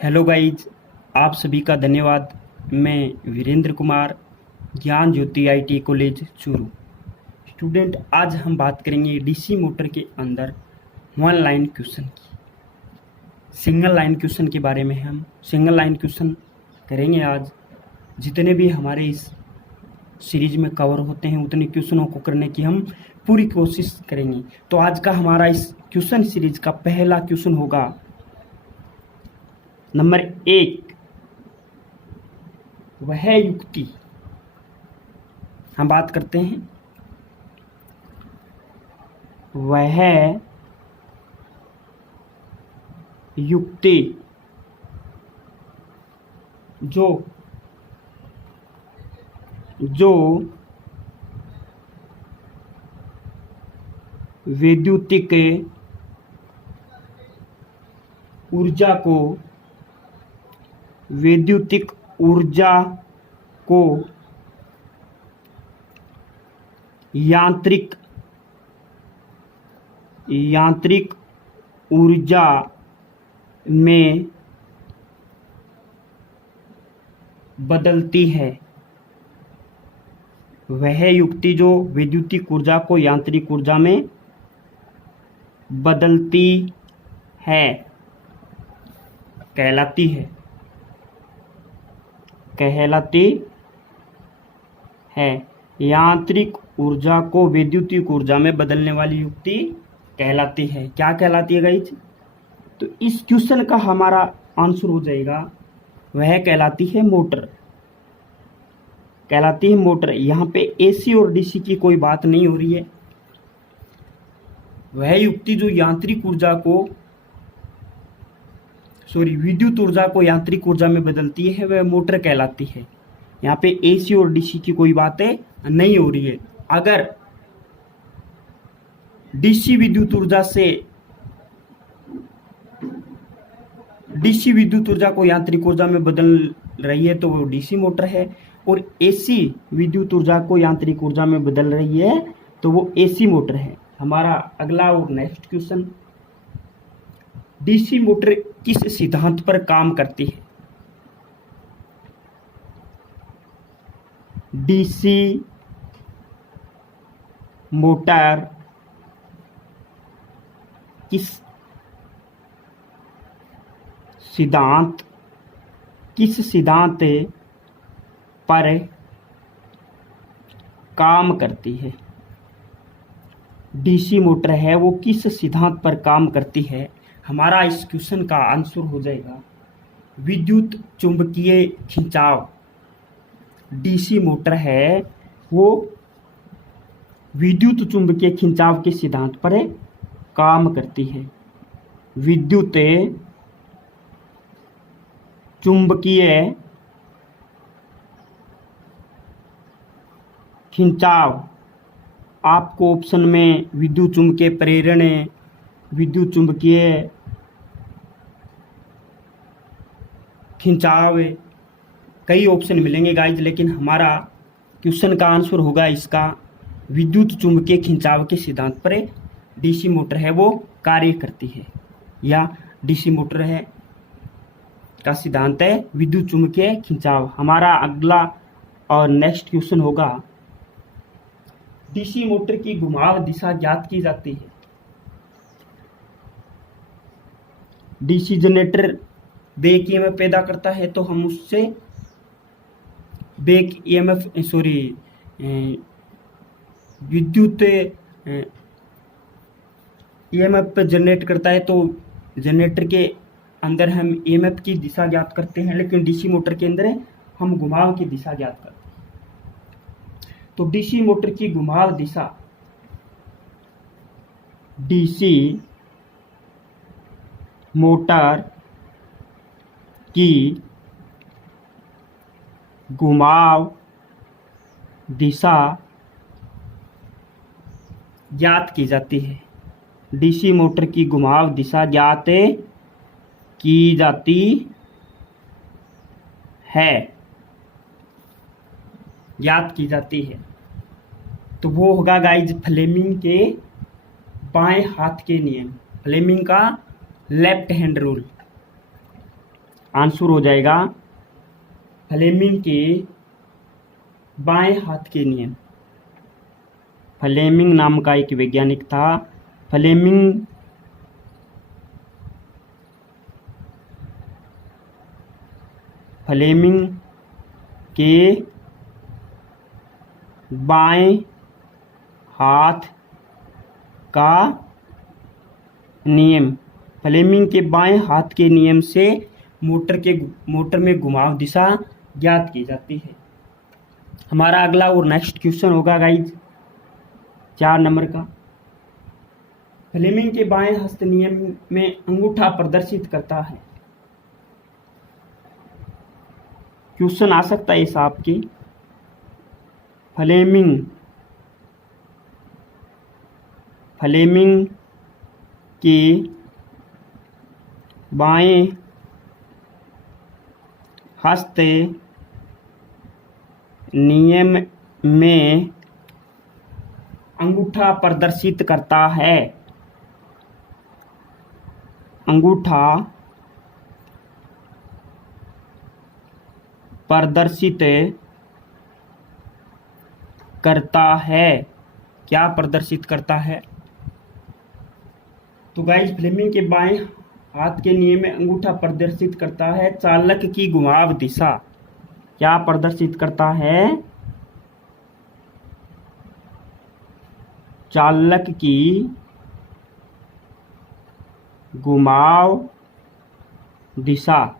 Hello guys, आप सभी का धन्यवाद। मैं वीरेंद्र कुमार, ज्ञान ज्योति आईटी कॉलेज चूरू स्टूडेंट। आज हम बात करेंगे डीसी मोटर के अंदर वन लाइन क्वेश्चन की, सिंगल लाइन क्वेश्चन के बारे में। हम सिंगल लाइन क्वेश्चन करेंगे आज। जितने भी हमारे इस सीरीज में कवर होते हैं उतने क्वेश्चनों को करने की हम पूरी कोशिश करेंगे। तो आज का हमारा इस क्वेश्चन सीरीज का पहला क्वेश्चन होगा नंबर 1। वह युक्ति, हम बात करते हैं वह युक्ति जो वैद्युतिक ऊर्जा को यांत्रिक ऊर्जा में बदलती है। वह युक्ति जो वैद्युतिक ऊर्जा को यांत्रिक ऊर्जा में बदलती है कहलाती है। यांत्रिक ऊर्जा को वैद्युतिक ऊर्जा में बदलने वाली युक्ति कहलाती है। क्या कहलाती है गाइज? तो इस क्वेश्चन का हमारा आंसर हो जाएगा वह कहलाती है मोटर। यहाँ पे एसी और डीसी की कोई बात नहीं हो रही है। वह युक्ति जो विद्युत ऊर्जा को यांत्रिक ऊर्जा में बदलती है वह मोटर कहलाती है। यहाँ पे एसी और डीसी की कोई बातें नहीं हो रही है। अगर डीसी विद्युत ऊर्जा को यांत्रिक ऊर्जा में बदल रही है तो वो डीसी मोटर है, और एसी विद्युत ऊर्जा को यांत्रिक ऊर्जा में बदल रही है तो वो एसी मोटर है। हमारा अगला और नेक्स्ट क्वेश्चन, डीसी मोटर किस सिद्धांत पर काम करती है? डीसी मोटर किस सिद्धांत पर काम करती है? डीसी मोटर है वो किस सिद्धांत पर काम करती है? हमारा इस क्वेश्चन का आंसर हो जाएगा विद्युत चुंबकीय खिंचाव। डीसी मोटर है वो विद्युत चुंबकीय खिंचाव के सिद्धांत पर काम करती है। विद्युत चुंबकीय खिंचाव, आपको ऑप्शन में विद्युत चुंबकीय प्रेरण, विद्युत चुंबकीय खिंचाव, कई ऑप्शन मिलेंगे गाइज, लेकिन हमारा क्वेश्चन का आंसर होगा इसका विद्युत चुंबकीय खिंचाव के सिद्धांत पर डीसी मोटर है वो कार्य करती है, या डीसी मोटर है का सिद्धांत है विद्युत चुंबकीय खिंचाव। हमारा अगला और नेक्स्ट क्वेश्चन होगा, डीसी मोटर की घुमाव दिशा ज्ञात की जाती है। डीसी जनरेटर बैक ईएमएफ पैदा करता है तो हम उससे विद्युत ईएमएफ जनरेट करता है तो जनरेटर के अंदर हम ईएमएफ की दिशा ज्ञात करते हैं, लेकिन डीसी मोटर के अंदर हम घुमाव की दिशा ज्ञात करते हैं। तो डीसी मोटर की घुमाव दिशा, डीसी मोटर की घुमाव दिशा ज्ञात की जाती है। डीसी मोटर की घुमाव दिशा ज्ञात की जाती है। तो वो होगा गाइज फ्लेमिंग के बाएं हाथ के नियम, फ्लेमिंग का लेफ्ट हैंड रूल। आंसर हो जाएगा फ्लेमिंग के बाएं हाथ के नियम। फ्लेमिंग नाम का एक वैज्ञानिक था। फ्लेमिंग के बाएं हाथ का नियम। फ्लेमिंग के बाएं हाथ के नियम से मोटर में घुमाव दिशा ज्ञात की जाती है। हमारा अगला और नेक्स्ट क्वेश्चन होगा गाइज 4 नंबर का। फ्लेमिंग के बाएं हस्त नियम में अंगूठा प्रदर्शित करता है। क्वेश्चन आ सकता है इस आपके फ्लेमिंग के बाएं हस्त नियम में अंगूठा प्रदर्शित करता है। अंगूठा प्रदर्शित करता है। क्या प्रदर्शित करता है? तो गाइस फ्लेमिंग के बाएं हाथ के नियम में अंगूठा प्रदर्शित करता है चालक की घुमाव दिशा। क्या प्रदर्शित करता है? चालक की घुमाव दिशा।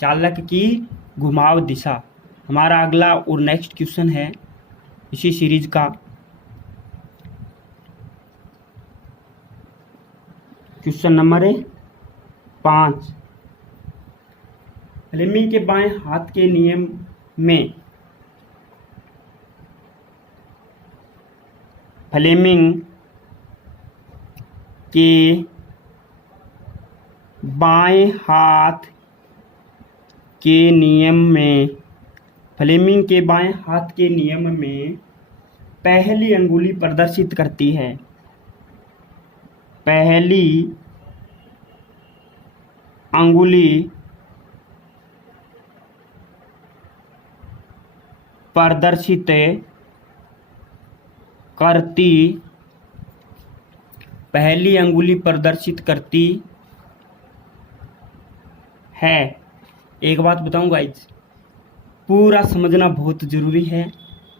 चालक की घुमाव दिशा। हमारा अगला और नेक्स्ट क्वेश्चन है इसी सीरीज का। Question number 5। फ्लेमिंग के बाएं हाथ के नियम में फ्लेमिंग के बाएं हाथ के नियम में फ्लेमिंग के बाएं हाथ के नियम में पहली अंगुली प्रदर्शित करती है। पहली अंगुली प्रदर्शित करती पहली अंगुली प्रदर्शित करती है। एक बात बताऊं गाइस, पूरा समझना बहुत ज़रूरी है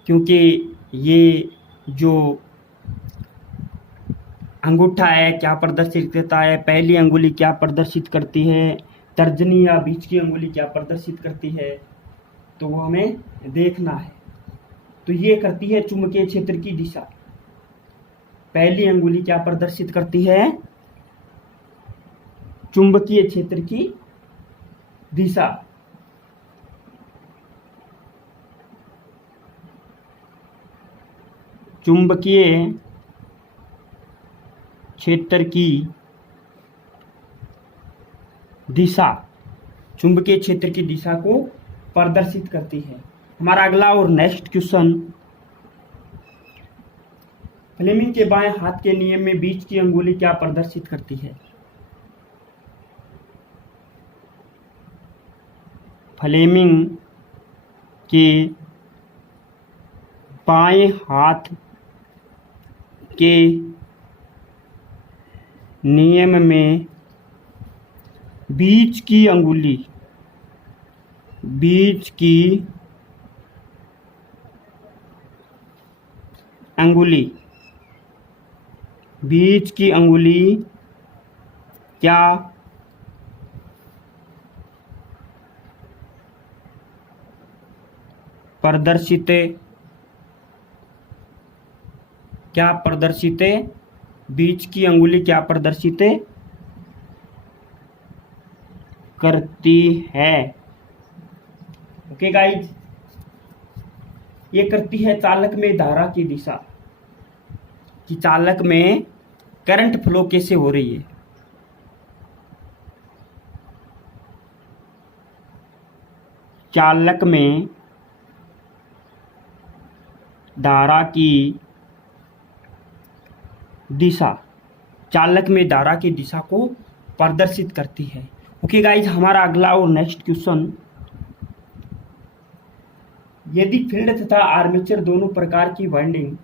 क्योंकि ये जो अंगूठा है क्या प्रदर्शित करता है, पहली अंगुली क्या प्रदर्शित करती है, तर्जनी या बीच की अंगुली क्या प्रदर्शित करती है, तो वो हमें देखना है। तो ये करती है चुंबकीय क्षेत्र की दिशा। पहली अंगुली क्या प्रदर्शित करती है? चुंबकीय क्षेत्र की दिशा। चुंबकीय क्षेत्र की दिशा। चुंबकीय क्षेत्र की दिशा को प्रदर्शित करती है। हमारा अगला और नेक्स्ट क्वेश्चन, फ्लेमिंग के बाएं हाथ के नियम में बीच की अंगुली क्या प्रदर्शित करती है? फ्लेमिंग के बाएं हाथ के नियम में बीच की अंगुली क्या प्रदर्शित बीच की अंगुली क्या प्रदर्शित करती है? ओके गाइज, ये करती है चालक में धारा की दिशा, कि चालक में करंट फ्लो कैसे हो रही है। चालक में धारा की दिशा। चालक में धारा की दिशा को प्रदर्शित करती है। ओके गाइज, हमारा अगला और नेक्स्ट क्वेश्चन, यदि फील्ड तथा आर्मेचर दोनों प्रकार की वाइंडिंग,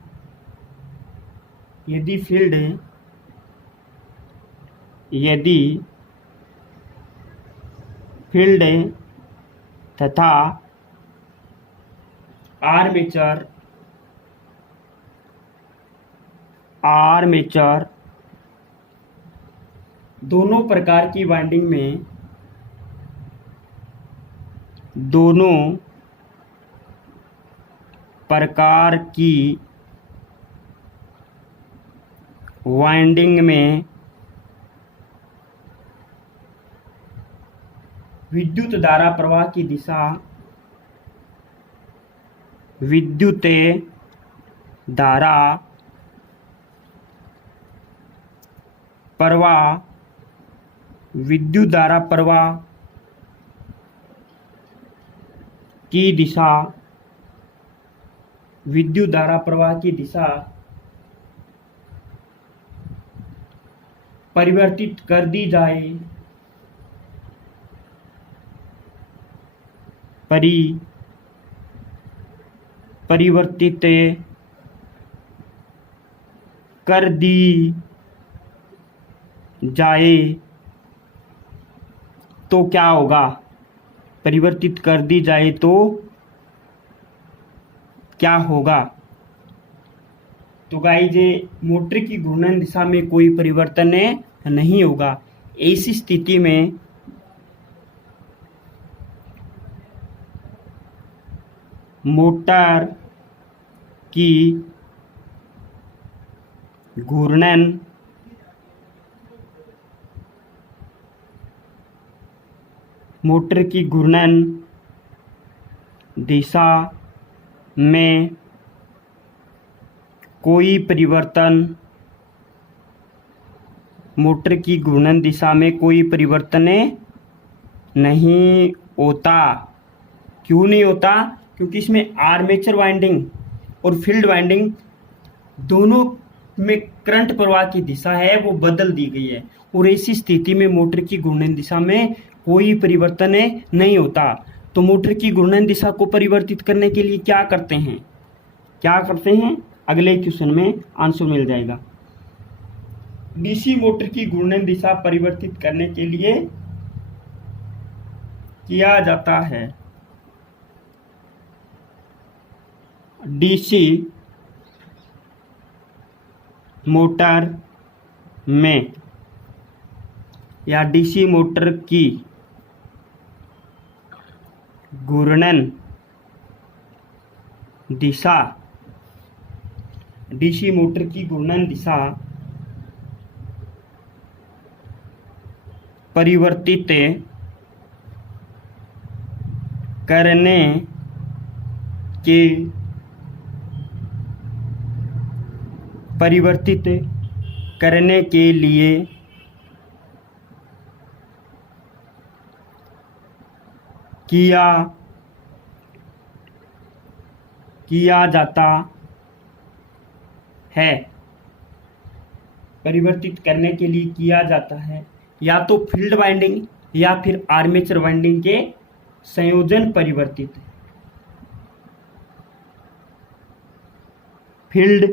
यदि फील्ड तथा आर्मेचर दोनों प्रकार की वाइंडिंग में, दोनों प्रकार की वाइंडिंग में विद्युत धारा प्रवाह की दिशा, विद्युत धारा प्रवाह की दिशा, विद्युत धारा प्रवाह की दिशा परिवर्तित कर दी जाए, परिवर्तित कर दी जाए तो क्या होगा? परिवर्तित कर दी जाए तो क्या होगा? तो गाइस, मोटर की घूर्णन दिशा में कोई परिवर्तन नहीं होगा। ऐसी स्थिति में मोटर की घूर्णन दिशा में कोई परिवर्तन, मोटर की घूर्णन दिशा में कोई परिवर्तन नहीं होता। क्यों नहीं होता? क्योंकि इसमें आर्मेचर वाइंडिंग और फील्ड वाइंडिंग दोनों में करंट प्रवाह की दिशा है वो बदल दी गई है, और ऐसी स्थिति में मोटर की घूर्णन दिशा में कोई परिवर्तन नहीं होता। तो मोटर की घूर्णन दिशा को परिवर्तित करने के लिए क्या करते हैं? अगले क्वेश्चन में आंसर मिल जाएगा। डीसी मोटर की घूर्णन दिशा परिवर्तित करने के लिए किया जाता है। डीसी मोटर में या डीसी मोटर की घूर्णन दिशा, डीसी मोटर की घूर्णन दिशा परिवर्तित करने के लिए किया जाता है। परिवर्तित करने के लिए किया जाता है या तो फील्ड वाइंडिंग या फिर आर्मेचर वाइंडिंग के संयोजन परिवर्तित। फील्ड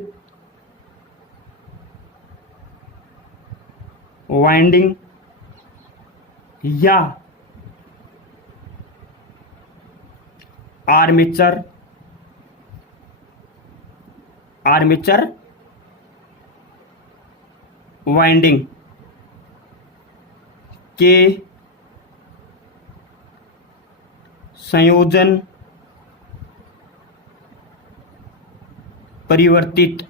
वाइंडिंग या आर्मेचर वाइंडिंग के संयोजन परिवर्तित।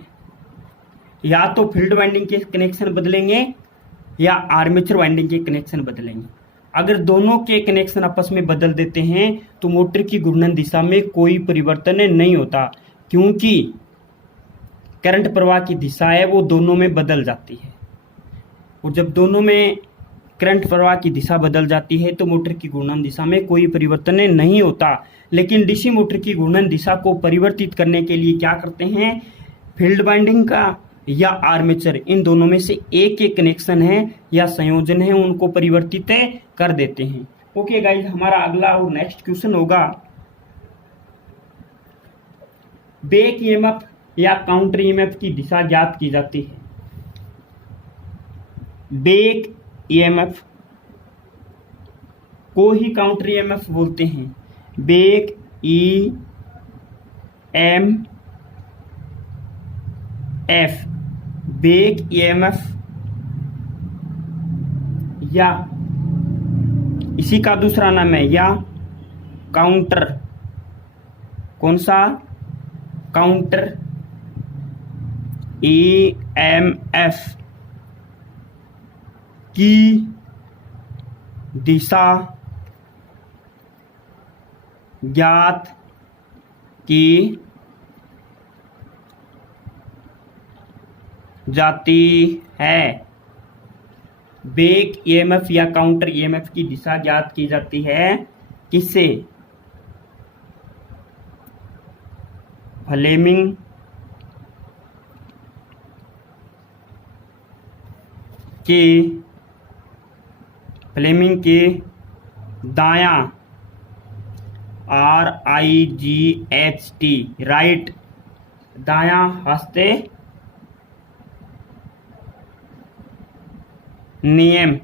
या तो फील्ड वाइंडिंग के कनेक्शन बदलेंगे या आर्मेचर वाइंडिंग के कनेक्शन बदलेंगे। अगर दोनों के कनेक्शन आपस में बदल देते हैं तो मोटर की घूर्णन दिशा में कोई परिवर्तन नहीं होता, क्योंकि करंट प्रवाह की दिशा है वो दोनों में बदल जाती है। और जब दोनों में करंट प्रवाह की दिशा बदल जाती है तो मोटर की घूर्णन दिशा में कोई परिवर्तन नहीं होता। लेकिन डीसी मोटर की घूर्णन दिशा को परिवर्तित करने के लिए क्या करते हैं? फील्ड वाइंडिंग का या आर्मेचर, इन दोनों में से एक एक कनेक्शन है या संयोजन है उनको परिवर्तित कर देते हैं। ओके गाइज, हमारा अगला और नेक्स्ट क्वेश्चन होगा बैक ईएमएफ या काउंटर ईएमएफ की दिशा ज्ञात की जाती है। बैक ईएमएफ को ही काउंटर ईएमएफ बोलते हैं। Back E M F, back EMF या इसी का दूसरा नाम है या काउंटर, कौन सा, काउंटर ईएमएफ की दिशा ज्ञात की जाती है। बैक ईएमएफ या काउंटर ईएमएफ की दिशा ज्ञात की जाती है किससे? फ्लेमिंग के दायां RIGHT राइट दायां हस्त नियम,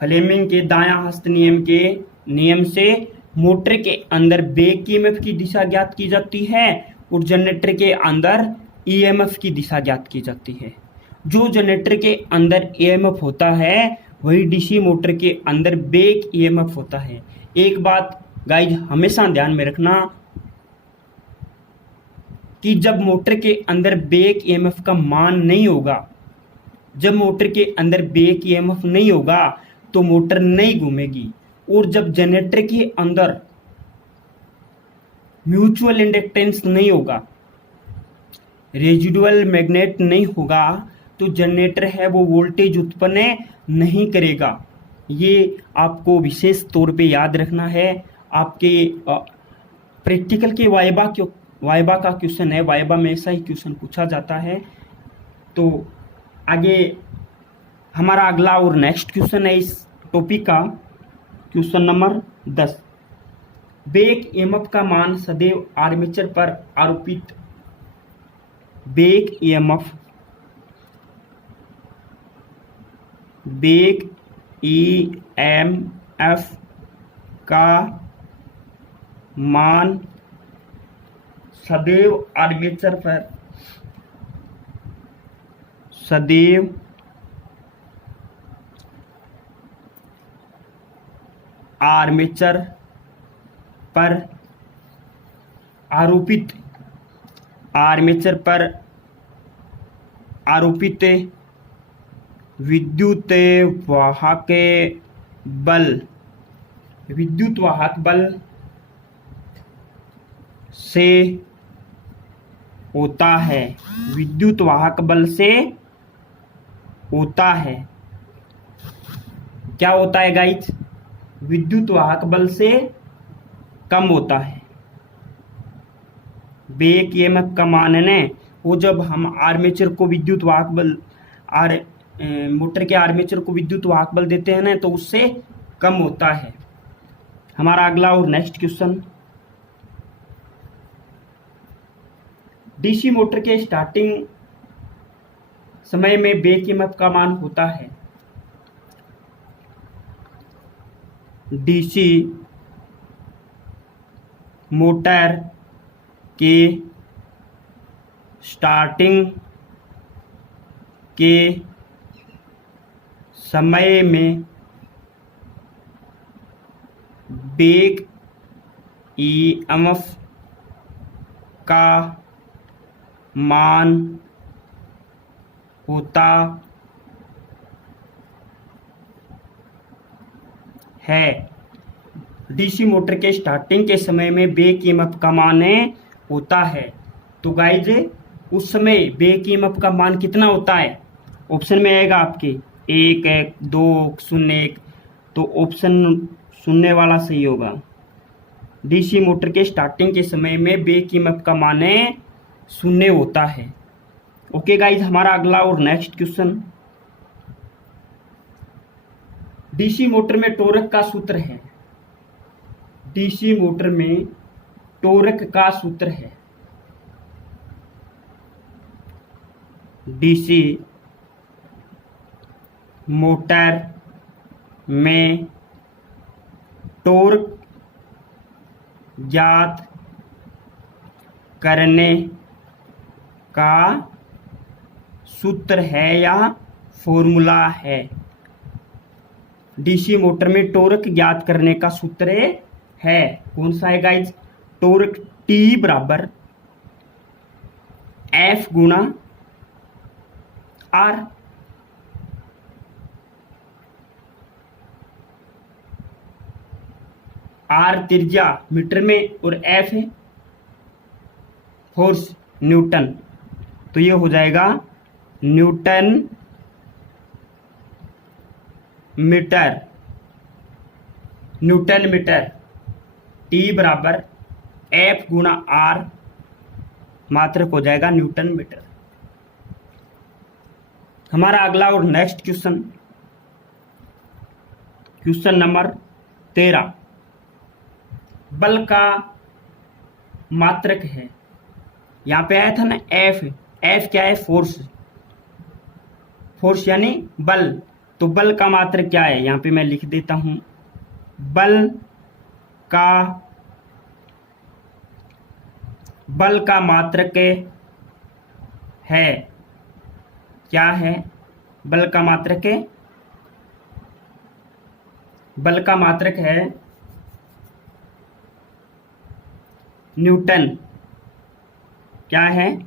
फ्लेमिंग के दायां हस्त नियम के नियम से मोटर के अंदर बैक ईएमएफ की दिशा ज्ञात की जाती है और जनरेटर के अंदर ईएमएफ की दिशा ज्ञात की जाती है। जो जनरेटर के अंदर ईएमएफ होता है वही डीसी मोटर के अंदर बैक ईएमएफ होता है। एक बात गाइज हमेशा ध्यान में रखना कि जब मोटर के अंदर बैक ईएमएफ का मान नहीं होगा, जब मोटर के अंदर बैक ईएमएफ नहीं होगा तो मोटर नहीं घूमेगी। और जब जनरेटर के अंदर म्यूचुअल इंडक्टेंस नहीं होगा, रेजिडुअल मैग्नेट नहीं होगा, तो जनरेटर है वो वोल्टेज उत्पन्न नहीं करेगा। ये आपको विशेष तौर पे याद रखना है। आपके प्रैक्टिकल के वाइबा का क्वेश्चन है, वाइबा में ऐसा ही क्वेश्चन पूछा जाता है। तो आगे हमारा अगला और नेक्स्ट क्वेश्चन है इस टॉपिक का, क्वेश्चन नंबर 10। बैक ईएमएफ का मान सदैव आर्मेचर पर आरोपित बैक ईएमएफ का मान सदैव आर्मेचर पर आरोपित विद्युत वाहक बल से होता है। विद्युत वाहक बल से होता है। क्या होता है गाइज? विद्युत वाहक बल से कम होता है। बैक ईएमएफ का मान है ना, वो जब हम आर्मेचर को विद्युत वाहक बल मोटर के आर्मेचर को विद्युत वाहक बल देते हैं ना, तो उससे कम होता है। हमारा अगला और नेक्स्ट क्वेश्चन, डीसी मोटर के स्टार्टिंग समय में बैक ईएमएफ का मान होता है। डीसी मोटर के स्टार्टिंग के समय में बैक ईएमएफ का मान होता है। डीसी मोटर के स्टार्टिंग के समय में बैक ईएमएफ का मान होता है। तो गाइज उस समय बैक ईएमएफ का मान कितना होता है? ऑप्शन में आएगा आपके 1 1 2 0 1, तो ऑप्शन 0 वाला सही होगा। डीसी मोटर के स्टार्टिंग के समय में बैक ईएमएफ का मान 0 होता है। ओके गाइज, हमारा अगला और नेक्स्ट क्वेश्चन, डीसी मोटर में टोरक का सूत्र है। डीसी मोटर में टोरक का सूत्र है। डीसी मोटर में टोर्क ज्ञात करने का सूत्र है या फॉर्मूला है। डीसी मोटर में टोर्क ज्ञात करने का सूत्र है, कौन सा है गाइज? टोर्क टी बराबर एफ गुना आर। आर त्रिज्या मीटर में और एफ है फोर्स न्यूटन, तो ये हो जाएगा newton metre. Newton metre T बराबर एफ गुना आर, मात्रक हो जाएगा न्यूटन मीटर। हमारा अगला और नेक्स्ट क्वेश्चन, क्वेश्चन नंबर 13, बल का मात्रक है। यहां पे आया था ना एफ, एफ क्या है? फोर्स। फोर्स यानी बल, तो बल का मात्रक क्या है? यहां पे मैं लिख देता हूं, बल का मात्रक है, क्या है? बल का मात्रक है, बल का मात्रक है न्यूटन। क्या है?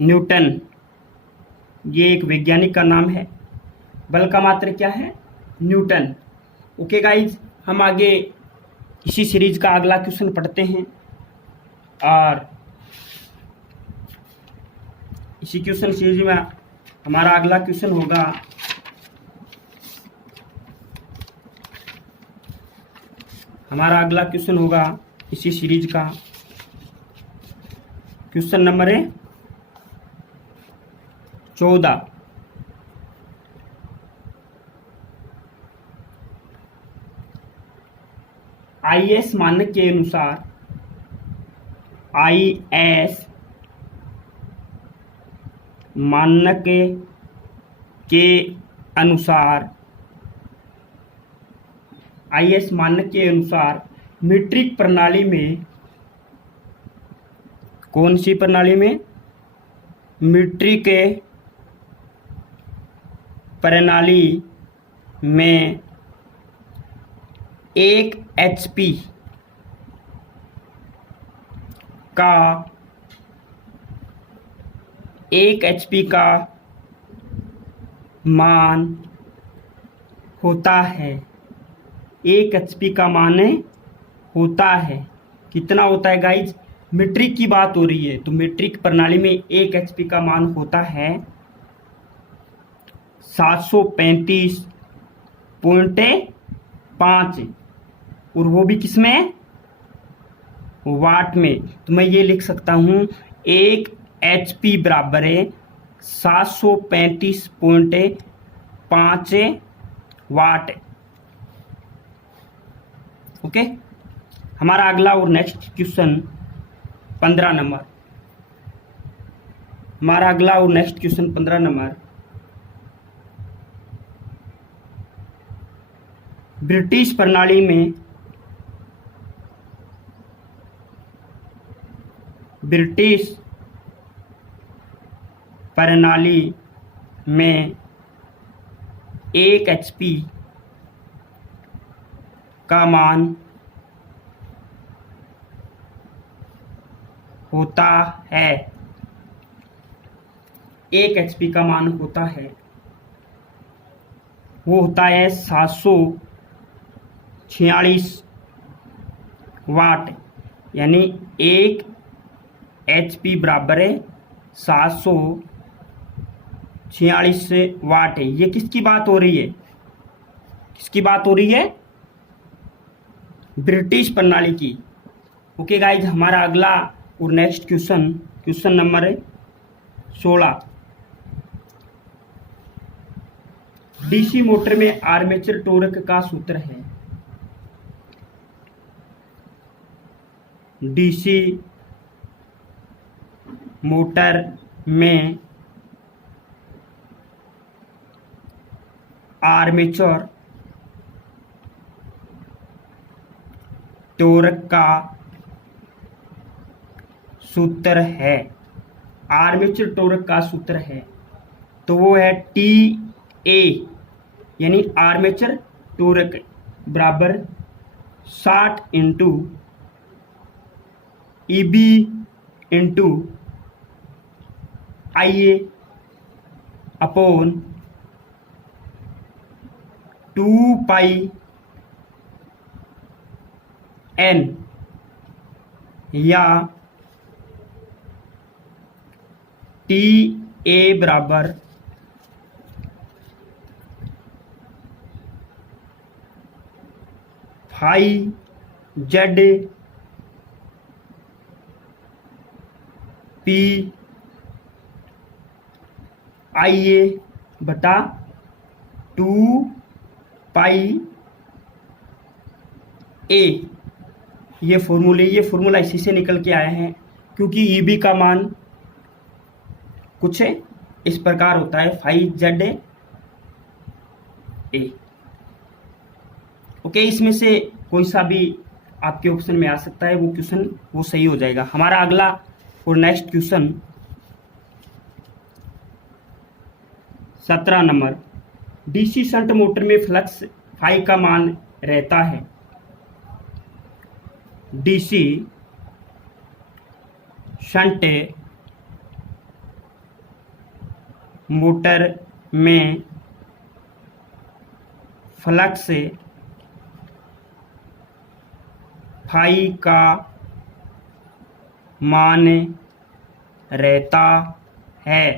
न्यूटन, ये एक वैज्ञानिक का नाम है। बल का मात्रक क्या है? न्यूटन। ओके गाइज, हम आगे इसी सीरीज का अगला क्वेश्चन पढ़ते हैं, और इसी क्वेश्चन सीरीज में हमारा अगला क्वेश्चन होगा इसी सीरीज का क्वेश्चन नंबर है 14। आईएस मानक के अनुसार, आईएस मानक के अनुसार, आईएस मानक के अनुसार मीट्रिक प्रणाली में, कौन सी प्रणाली में? मीट्रिक प्रणाली में 1 एचपी का 1 एचपी का मान होता है। 1 एचपी का मान होता है। कितना होता है गाइज? मीट्रिक की बात हो रही है, तो मीट्रिक प्रणाली में 1 एचपी का मान होता है 735.5, और वो भी किसमें? वाट में। तो मैं ये लिख सकता हूं 1 एचपी बराबर है 735.5 वाट। ओके, हमारा अगला और नेक्स्ट क्वेश्चन 15 नंबर, हमारा अगला और नेक्स्ट क्वेश्चन 15 नंबर, ब्रिटिश प्रणाली में, ब्रिटिश प्रणाली में 1 एचपी का मान होता है। 1 एचपी का मान होता है, वो होता है 746 वाट, यानी 1 एचपी बराबर है 746 वाट है। ये किसकी बात हो रही है? किसकी बात हो रही है? ब्रिटिश प्रणाली की। ओके गाइज, हमारा अगला और next question number 16। DC motor में आर्मेचर टॉर्क का सूत्र है। डीसी मोटर में आर्मेचर टॉर्क का सूत्र है। आर्मेचर टॉर्क का सूत्र है तो वो है टी ए, यानी आर्मेचर टॉर्क बराबर 60 इंटू ई बी इंटू आई ए अपॉन 2 पाई एन, या टी ए बराबर फाई जेड पी आई ए बटा 2 पाई ए। ये फॉर्मूला इसी से निकल के आए हैं, क्योंकि ई बी का मान कुछ इस प्रकार होता है 5Z ए। ओके, इसमें से कोई सा भी आपके ऑप्शन में आ सकता है, वो क्वेश्चन वो सही हो जाएगा। हमारा अगला और next question 17 number. DC shunt motor में फ्लक्स फाई का मान रहता है। डीसी शंट मोटर में फ्लक्स फाई का मान रहता है,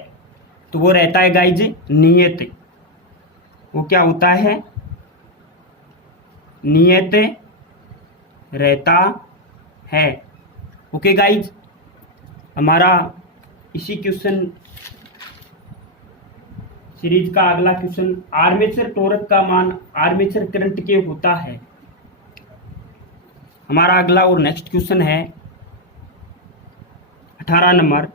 तो वो रहता है गाइज नियत। वो क्या होता है? नियत रहता है। ओके गाइज, हमारा इसी क्वेश्चन सीरीज का अगला क्वेश्चन, आर्मेचर टॉर्क का मान आर्मेचर करंट के होता है। हमारा अगला और नेक्स्ट क्वेश्चन है 18 नंबर।